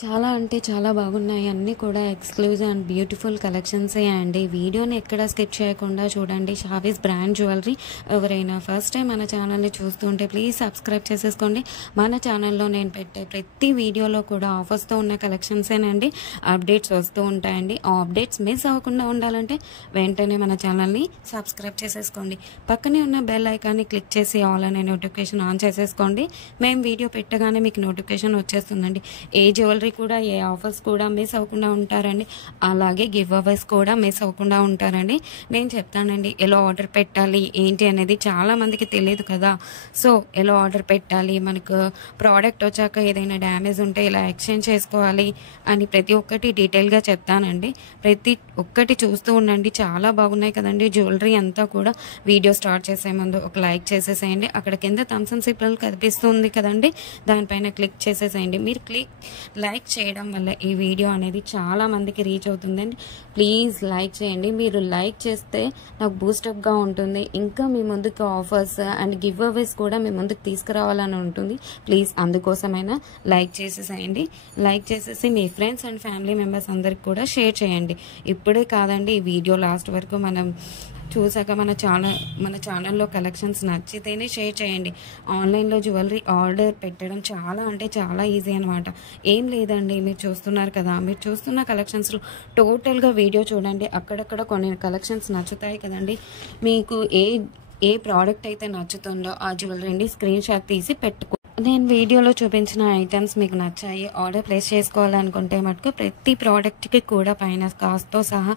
చాలా అంటే చాలా బాగున్నాయి. అన్నీ కూడా ఎక్స్క్లూజివ్ అండ్ బ్యూటిఫుల్ కలెక్షన్సే అండి. వీడియోని ఎక్కడ స్కిప్ చేయకుండా చూడండి. Shavis brand jewellery. ఎవరైనా ఫస్ట్ టైం మన ఛానల్ని చూస్తుంటే ప్లీజ్ సబ్స్క్రైబ్ చేసేసుకోండి. మన ఛానల్లో నేను పెట్టే ప్రతి వీడియోలో కూడా ఆఫర్స్తో ఉన్న కలెక్షన్సేనండి అప్డేట్స్ వస్తూ ఉంటాయండి. ఆ అప్డేట్స్ మిస్ అవ్వకుండా ఉండాలంటే వెంటనే మన ఛానల్ని సబ్స్క్రైబ్ చేసేసుకోండి. పక్కనే ఉన్న బెల్ ఐకాన్ని క్లిక్ చేసి ఆల్ అనే నోటిఫికేషన్ ఆన్ చేసేసుకోండి. మేము వీడియో పెట్టగానే మీకు నోటిఫికేషన్ వచ్చేస్తుందండి. ఏ జ్యువెలరీ కూడా ఏ ఆఫర్స్ కూడా మిస్ అవ్వకుండా ఉంటారండి. అలాగే గివ్ అవేస్ కూడా మిస్ అవ్వకుండా ఉంటారండి. నేను చెప్తానండి ఎలా ఆర్డర్ పెట్టాలి ఏంటి అనేది. చాలా మందికి తెలియదు కదా. సో ఎలా ఆర్డర్ పెట్టాలి, మనకు ప్రోడక్ట్ వచ్చాక ఏదైనా డ్యామేజ్ ఉంటే ఇలా ఎక్స్చేంజ్ చేసుకోవాలి అని ప్రతి ఒక్కటి డీటెయిల్గా చెప్తానండి. ప్రతి ఒక్కటి చూస్తూ ఉండండి. చాలా బాగున్నాయి కదండి జ్యువెలరీ అంతా కూడా. వీడియో స్టార్ట్ చేసే ముందు ఒక లైక్ చేసేసేయండి. అక్కడ కింద థమ్స్ అప్ సింబల్ కనిపిస్తుంది కదండి, దానిపైన క్లిక్ చేసేసేయండి. మీరు లైక్ చేయడం వల్ల ఈ వీడియో అనేది చాలా మందికి రీచ్ అవుతుందండి. ప్లీజ్ లైక్ చేయండి. మీరు లైక్ చేస్తే నాకు బూస్టప్గా ఉంటుంది. ఇంకా మీ ముందుకు ఆఫర్స్ అండ్ గివ్ అవేస్ కూడా మీ ముందుకు తీసుకురావాలని ఉంటుంది. ప్లీజ్ అందుకోసమైనా లైక్ చేసేసేయండి. లైక్ చేసేసి మీ ఫ్రెండ్స్ అండ్ ఫ్యామిలీ మెంబర్స్ అందరికి కూడా షేర్ చేయండి. ఇప్పుడే కాదండి, ఈ వీడియో లాస్ట్ వరకు మనం చూసాక మన ఛానల్లో కలెక్షన్స్ నచ్చితేనే షేర్ చేయండి. ఆన్లైన్లో జ్యువెలరీ ఆర్డర్ పెట్టడం చాలా అంటే చాలా ఈజీ అనమాట. ఏం లేదండి, మీరు చూస్తున్నారు కదా, మీరు చూస్తున్న కలెక్షన్స్లో టోటల్గా వీడియో చూడండి. అక్కడక్కడ కొన్ని కలెక్షన్స్ నచ్చుతాయి కదండి. మీకు ఏ ప్రోడక్ట్ అయితే నచ్చుతుందో ఆ జ్యువెలరీని స్క్రీన్ షాట్ తీసి పెట్టుకో. నేను వీడియోలో చూపించిన ఐటమ్స్ మీకు నచ్చాయి, ఆర్డర్ ప్లేస్ చేసుకోవాలనుకుంటే మటుకు ప్రతి ప్రోడక్ట్కి కూడా పైన కాస్ట్తో సహా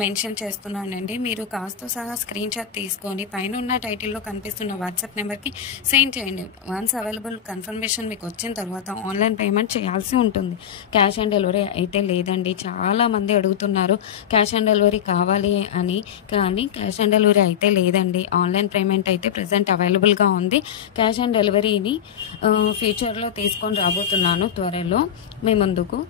మెన్షన్ చేస్తున్నానండి. మీరు కాస్ట్తో సహా స్క్రీన్ షాట్ తీసుకొని పైన ఉన్న టైటిల్లో కనిపిస్తున్న వాట్సాప్ నెంబర్కి సెండ్ చేయండి. వన్స్ అవైలబుల్ కన్ఫర్మేషన్ మీకు వచ్చిన తర్వాత ఆన్లైన్ పేమెంట్ చేయాల్సి ఉంటుంది. క్యాష్ ఆన్ డెలివరీ అయితే లేదండి. చాలామంది అడుగుతున్నారు క్యాష్ ఆన్ డెలివరీ కావాలి అని, కానీ క్యాష్ ఆన్ డెలివరీ అయితే లేదండి. ఆన్లైన్ పేమెంట్ అయితే ప్రజెంట్ అవైలబుల్గా ఉంది. క్యాష్ ఆన్ డెలివరీని ఫ్యూచర్లో తీసుకొని రాబోతున్నాను త్వరలో మీ ముందుకు.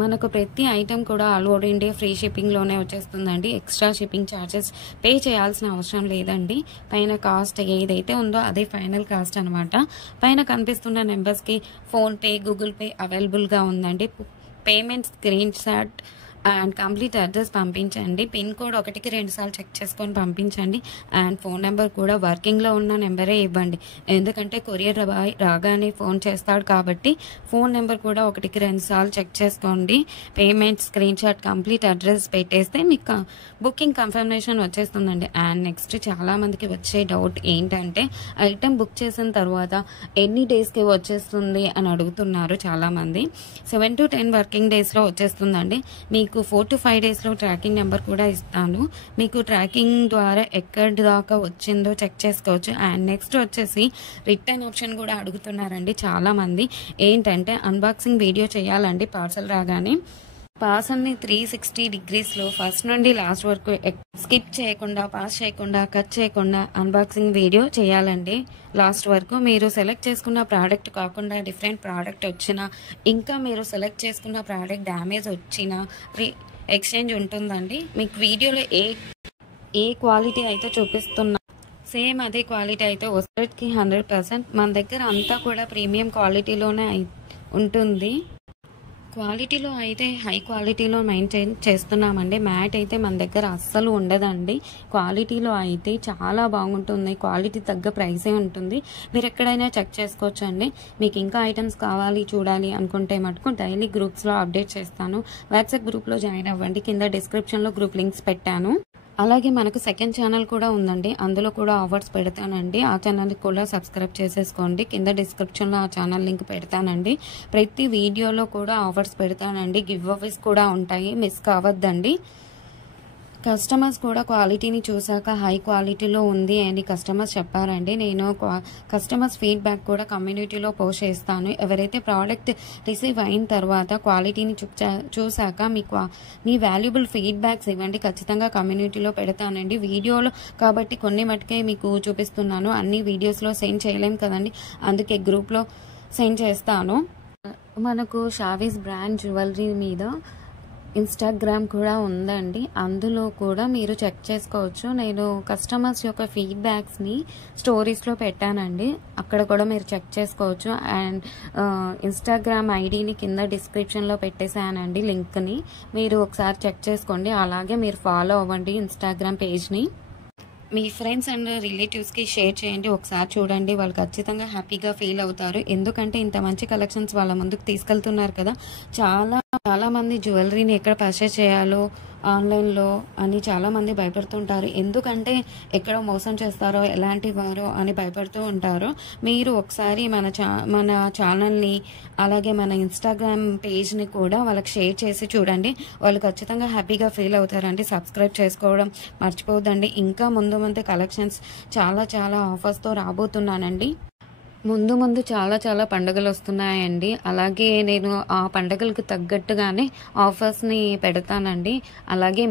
మనకు ప్రతి ఐటెం కూడా ఆల్ ఓవర్ ఇండియా ఫ్రీ షిప్పింగ్లోనే వచ్చేస్తుందండి. ఎక్స్ట్రా షిప్పింగ్ ఛార్జెస్ పే చేయాల్సిన అవసరం లేదండి. పైన కాస్ట్ ఏదైతే ఉందో అదే ఫైనల్ కాస్ట్ అనమాట. పైన కనిపిస్తున్న నెంబర్స్కి ఫోన్పే, గూగుల్ పే అవైలబుల్గా ఉందండి. Payment screen shot and complete address పంపించండి. పిన్ కోడ్ 1కి 2 సార్లు చెక్ చేసుకొని పంపించండి. అండ్ ఫోన్ నెంబర్ కూడా వర్కింగ్లో ఉన్న నెంబరే ఇవ్వండి. ఎందుకంటే కొరియర్ రాగానే ఫోన్ చేస్తాడు కాబట్టి ఫోన్ నెంబర్ కూడా 1కి 2 సార్లు చెక్ చేసుకోండి. Payment screen shot complete address పెట్టేస్తే మీకు బుకింగ్ కన్ఫర్మేషన్ వచ్చేస్తుందండి. అండ్ నెక్స్ట్ చాలామందికి వచ్చే డౌట్ ఏంటంటే ఐటెం బుక్ చేసిన తర్వాత ఎన్ని డేస్కి వచ్చేస్తుంది అని అడుగుతున్నారు చాలామంది. 7 to 10 వర్కింగ్ డేస్లో వచ్చేస్తుందండి. మీకు 4 to 5 డేస్లో ట్రాకింగ్ నెంబర్ కూడా ఇస్తాను. మీకు ట్రాకింగ్ ద్వారా ఎక్కడి దాకా వచ్చిందో చెక్ చేసుకోవచ్చు. అండ్ నెక్స్ట్ వచ్చేసి రిటర్న్ ఆప్షన్ కూడా అడుగుతున్నారండి చాలామంది. ఏంటంటే అన్బాక్సింగ్ వీడియో చేయాలండి పార్సల్ రాగానే. పార్సల్ని 360 degreesలో ఫస్ట్ నుండి లాస్ట్ వరకు స్కిప్ చేయకుండా, పాస్ చేయకుండా, కట్ చేయకుండా అన్బాక్సింగ్ వీడియో చేయాలండి లాస్ట్ వరకు. మీరు సెలెక్ట్ చేసుకున్న ప్రోడక్ట్ కాకుండా డిఫరెంట్ ప్రోడక్ట్ వచ్చినా, ఇంకా మీరు సెలెక్ట్ చేసుకున్న ప్రోడక్ట్ డ్యామేజ్ వచ్చినా ఎక్స్చేంజ్ ఉంటుందండి. మీకు వీడియోలో ఏ క్వాలిటీ అయితే చూపిస్తున్నా సేమ్ అదే క్వాలిటీ అయితే 100కి 100%. మన దగ్గర అంతా కూడా ప్రీమియం క్వాలిటీలోనే ఉంటుంది. క్వాలిటీలో అయితే హై క్వాలిటీలో మెయింటైన్ చేస్తున్నామండి. మ్యాట్ అయితే మన దగ్గర అస్సలు ఉండదండి. క్వాలిటీలో అయితే చాలా బాగుంటుంది. క్వాలిటీ తగ్గ ప్రైసే ఉంటుంది. మీరు ఎక్కడైనా చెక్ చేసుకోవచ్చు అండి. మీకు ఇంకా ఐటమ్స్ కావాలి చూడాలి అనుకుంటే మటుకు డైలీ గ్రూప్స్లో అప్డేట్ చేస్తాను. వాట్సాప్ గ్రూప్లో జాయిన్ అవ్వండి. కింద డిస్క్రిప్షన్లో గ్రూప్ లింక్స్ పెట్టాను. అలాగే మనకు సెకండ్ ఛానల్ కూడా ఉందండి. అందులో కూడా ఆఫర్స్ పెడతానండి. ఆ ఛానల్కి కూడా సబ్స్క్రైబ్ చేసేసుకోండి. కింద డిస్క్రిప్షన్లో ఆ ఛానల్ లింక్ పెడతానండి. ప్రతి వీడియోలో కూడా ఆఫర్స్ పెడతానండి. గివ్ అవేస్ కూడా ఉంటాయి, మిస్ కావద్దండి. కస్టమర్స్ కూడా క్వాలిటీని చూసాక హై క్వాలిటీలో ఉంది అని కస్టమర్స్ చెప్పారండి. నేను కస్టమర్స్ ఫీడ్బ్యాక్ కూడా కమ్యూనిటీలో పోస్ట్ చేస్తాను. ఎవరైతే ప్రోడక్ట్ రిసీవ్ అయిన తర్వాత క్వాలిటీని చూసాక మీ వాల్యుబుల్ ఫీడ్బ్యాక్స్ ఇవ్వండి. ఖచ్చితంగా కమ్యూనిటీలో పెడతానండి. వీడియోలో కాబట్టి కొన్ని మటుకే మీకు చూపిస్తున్నాను. అన్ని వీడియోస్లో సెండ్ చేయలేం కదండి, అందుకే గ్రూప్లో సెండ్ చేస్తాను. మనకు షావీస్ బ్రాండ్ జ్యువెలరీ మీద ఇన్స్టాగ్రామ్ కూడా ఉందండి. అందులో కూడా మీరు చెక్ చేసుకోవచ్చు. నేను కస్టమర్స్ యొక్క ఫీడ్బ్యాక్స్ని స్టోరీస్లో పెట్టానండి. అక్కడ కూడా మీరు చెక్ చేసుకోవచ్చు. అండ్ ఇన్స్టాగ్రామ్ ఐడిని కింద డిస్క్రిప్షన్లో పెట్టేశానండి లింక్ని. మీరు ఒకసారి చెక్ చేసుకోండి. అలాగే మీరు ఫాలో అవ్వండి ఇన్స్టాగ్రామ్ పేజ్ని. మీ ఫ్రెండ్స్ అండ్ రిలేటివ్స్కి షేర్ చేయండి. ఒకసారి చూడండి, వాళ్ళు ఖచ్చితంగా హ్యాపీగా ఫీల్ అవుతారు. ఎందుకంటే ఇంత మంచి కలెక్షన్స్ వాళ్ళ ముందుకు తీసుకెళ్తున్నారు కదా. చాలా మంది జ్యువెలరీని ఎక్కడ పర్చేస్ చేయాలో ఆన్లైన్లో అని చాలామంది భయపడుతుంటారు. ఎందుకంటే ఎక్కడ మోసం చేస్తారో, ఎలాంటి వారో అని భయపడుతూ ఉంటారు. మీరు ఒకసారి మన ఛానల్ని అలాగే మన ఇన్స్టాగ్రామ్ పేజ్ని కూడా వాళ్ళకి షేర్ చేసి చూడండి. వాళ్ళు ఖచ్చితంగా హ్యాపీగా ఫీల్ అవుతారండి. సబ్స్క్రైబ్ చేసుకోవడం మర్చిపోవద్దండి. ఇంకా ముందు కలెక్షన్స్ చాలా ఆఫర్స్తో రాబోతున్నానండి. ముందు చాలా పండుగలు వస్తున్నాయండి. అలాగే నేను ఆ పండుగలకు తగ్గట్టుగానే ఆఫర్స్ని పెడతానండి. అలాగే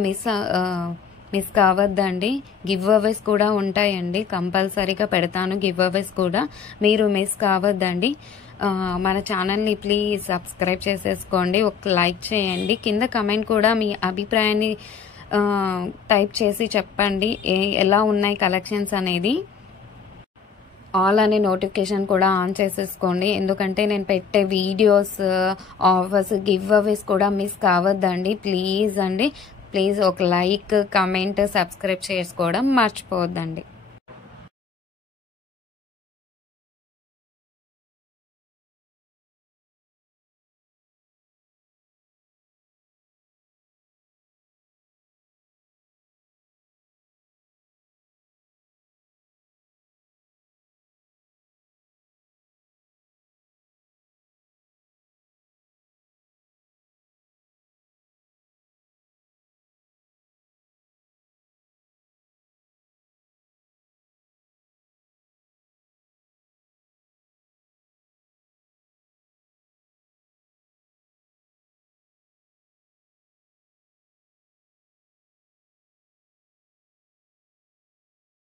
మిస్ కావద్దండి. గివ్ అవేస్ కూడా ఉంటాయండి. కంపల్సరీగా పెడతాను గివ్ అవేస్ కూడా. మీరు మిస్ కావద్దండి. మన ఛానల్ని ప్లీజ్ సబ్స్క్రైబ్ చేసేసుకోండి. ఒక లైక్ చేయండి. కింద కమెంట్ కూడా మీ అభిప్రాయాన్ని టైప్ చేసి చెప్పండి ఎలా ఉన్నాయి కలెక్షన్స్ అనేది. ఆల్ అనే నోటిఫికేషన్ కూడా ఆన్ చేసేసుకోండి. ఎందుకంటే నేను పెట్టే వీడియోస్, ఆఫర్స్, గివ్ అవేస్ కూడా మిస్ కావద్దండి. ప్లీజ్ ఒక లైక్, కమెంట్, సబ్స్క్రైబ్ చేసుకోవడం మర్చిపోవద్దండి.